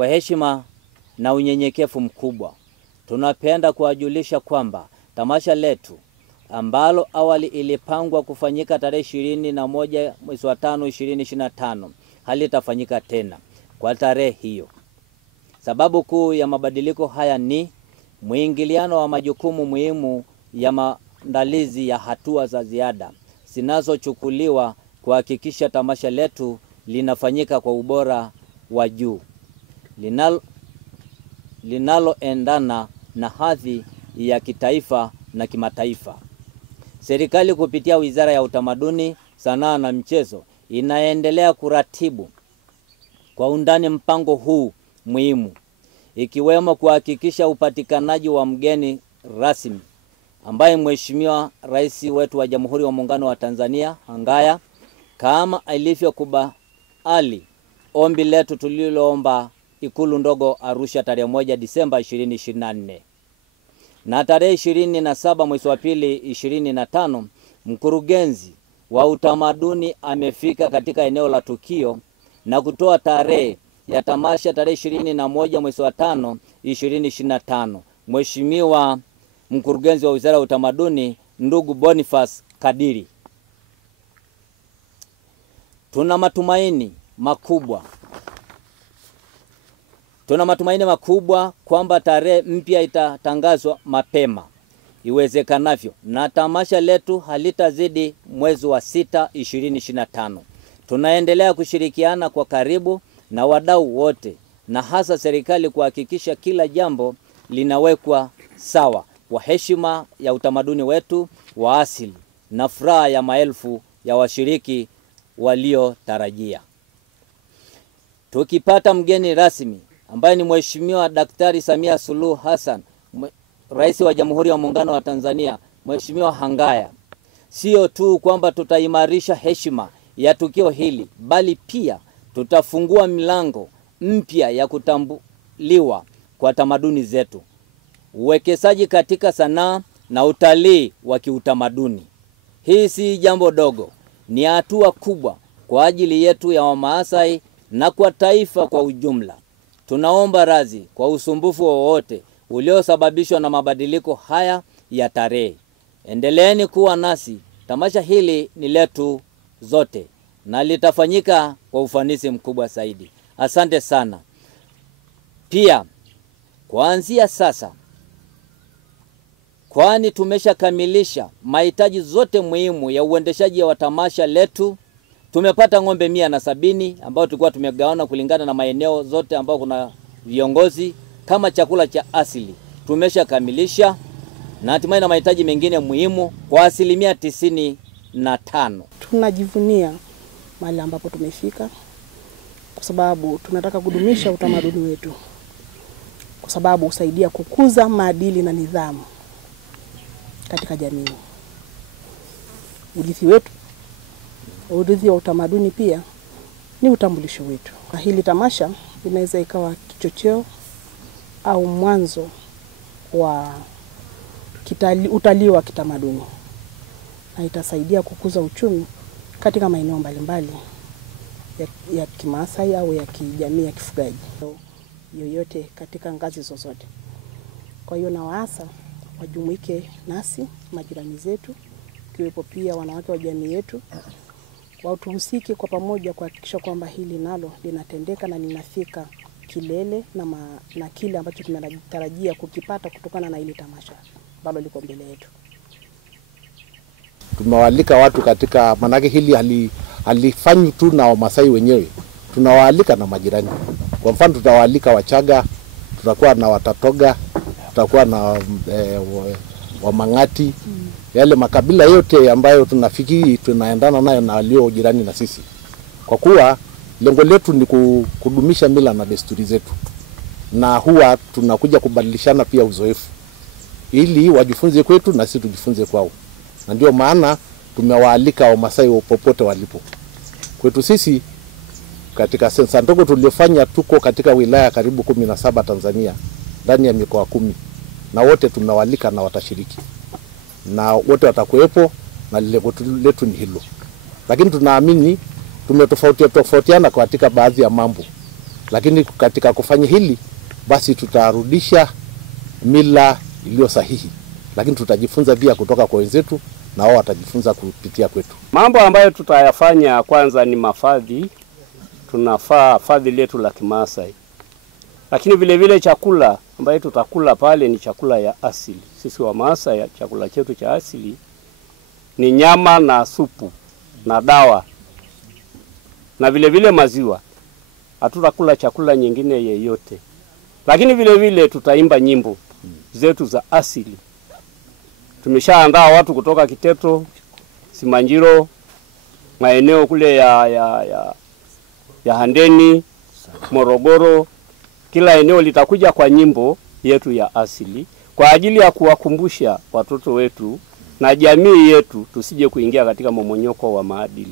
Kwa heshima na unyenyekevu mkubwa, tunapenda kuwajulisha kwamba tamasha letu ambalo awali ilipangwa kufanyika tarehe 21 mwezi wa 5 2025 halitafanyika tena kwa tarehe hiyo. Sababu kuu ya mabadiliko haya ni mwingiliano wa majukumu muhimu ya maandalizi ya hatua za ziada zinazochukuliwa kuhakikisha tamasha letu linafanyika kwa ubora wa juu, linaloendana na hadhi ya kitaifa na kimataifa. Serikali kupitia Wizara ya Utamaduni, Sanaa na Michezo inaendelea kuratibu kwa undani mpango huu muhimu, ikiwemo kuhakikisha upatikanaji wa mgeni rasmi ambaye Mheshimiwa Rais wetu wa Jamhuri wa Muungano wa Tanzania Hangaya, kama alivyokubali ombi letu tuliloomba Ikulu ndogo Arusha tarehe 1 Disemba 2024. Na tarehe 27 mwezi wa 2 2025, mkurugenzi wa utamaduni amefika katika eneo la tukio na kutoa tarehe ya tamasha tarehe 21 mwezi wa 5 2025. Mheshimiwa mkurugenzi wa Wizara ya Utamaduni ndugu Boniface Kadiri. Tuna matumaini makubwa kwamba tarehe mpya itatangazwa mapema iwezekanavyo na tamasha letu halitazidi mwezi wa 6 2025. Tunaendelea kushirikiana kwa karibu na wadau wote na hasa serikali kuhakikisha kila jambo linawekwa sawa kwa heshima ya utamaduni wetu wa asili na furaha ya maelfu ya washiriki waliotarajia. Tukipata mgeni rasmi ambaye ni Mheshimiwa Daktari Samia Suluhu Hassan, Rais wa Jamhuri ya Muungano wa Tanzania, Mheshimiwa Hangaya, sio tu kwamba tutaimarisha heshima ya tukio hili, bali pia tutafungua milango mpya ya kutambuliwa kwa tamaduni zetu, uwekezaji katika sanaa na utalii wa kiutamaduni. Hii si jambo dogo, ni hatua kubwa kwa ajili yetu ya Wamaasai na kwa taifa kwa ujumla. Tunaomba radhi kwa usumbufu wowote uliosababishwa na mabadiliko haya ya tarehe. Endeleeni kuwa nasi, tamasha hili ni letu zote na litafanyika kwa ufanisi mkubwa zaidi. Asante sana. Pia kuanzia sasa, kwani tumeshakamilisha mahitaji zote muhimu ya uendeshaji wa tamasha letu, tumepata ng'ombe 170 ambao tulikuwa tumegawana kulingana na maeneo zote ambao kuna viongozi kama chakula cha asili. Tumeshakamilisha na hatimaye na mahitaji mengine muhimu kwa 95%. Tunajivunia mahali ambapo tumefika kwa sababu tunataka kudumisha utamaduni wetu, kwa sababu usaidia kukuza maadili na nidhamu katika jamii. Urithi wa utamaduni pia ni utambulisho wetu. Hili tamasha linaweza ikawa kichocheo au mwanzo wa utalii wa kitamaduni na itasaidia kukuza uchumi katika maeneo mbalimbali ya Kimaasai au ya kijamii ya kifugaji yoyote katika ngazi zozote. Kwa hiyo nawaasa wajumuike nasi, majirani zetu, kiwepo pia wanawake wa jamii yetu, watuhusike kwa pamoja kuhakikisha kwamba hili nalo linatendeka na linafika kilele na kile ambacho tunatarajia kukipata kutokana na hili tamasha ambalo liko mbele yetu. Tumewaalika watu katika, manake hili halifanywi tu na Wamasai wenyewe. Tunawaalika na majirani. Kwa mfano tutawaalika Wachaga, tutakuwa na Watatoga, tutakuwa na Wamang'ati, yale makabila yote ambayo tunafikiri tunaendana nayo na walio jirani na sisi. Kwa kuwa lengo letu ni kudumisha mila na desturi zetu. Na huwa tunakuja kubadilishana pia uzoefu, ili wajifunze kwetu na sisi tujifunze kwao. Na ndio maana tumewaalika Wamasai popote walipo. Kwetu sisi katika sensa ndogo tuliofanya, tuko katika wilaya karibu 17 Tanzania, ndani ya mikoa 10. Na wote tumewaalika na watashiriki. Na wote watakuwepo na lengo letu ni hilo. Lakini tunaamini tumetofautiana katika baadhi ya mambo. lakini katika kufanya hili basi tutarudisha mila iliyo sahihi, lakini tutajifunza pia kutoka kwa wenzetu na wao watajifunza kupitia kwetu. Mambo ambayo tutayafanya kwanza ni mafadhi. Tunafaa fadhi letu la Kimaasai. Lakini vile vile chakula ambayo tutakula pale ni chakula ya asili. Sisi wa Maasai chakula chetu cha asili ni nyama na supu na dawa na vile vile maziwa. Hatutakula chakula nyingine yeyote. Lakini vile vile tutaimba nyimbo zetu za asili. Tumeshaandaa watu kutoka Kiteto, Simanjiro, maeneo kule ya Handeni, Morogoro. Kila eneo litakuja kwa nyimbo yetu ya asili kwa ajili ya kuwakumbusha watoto wetu na jamii yetu tusije kuingia katika momonyoko wa maadili.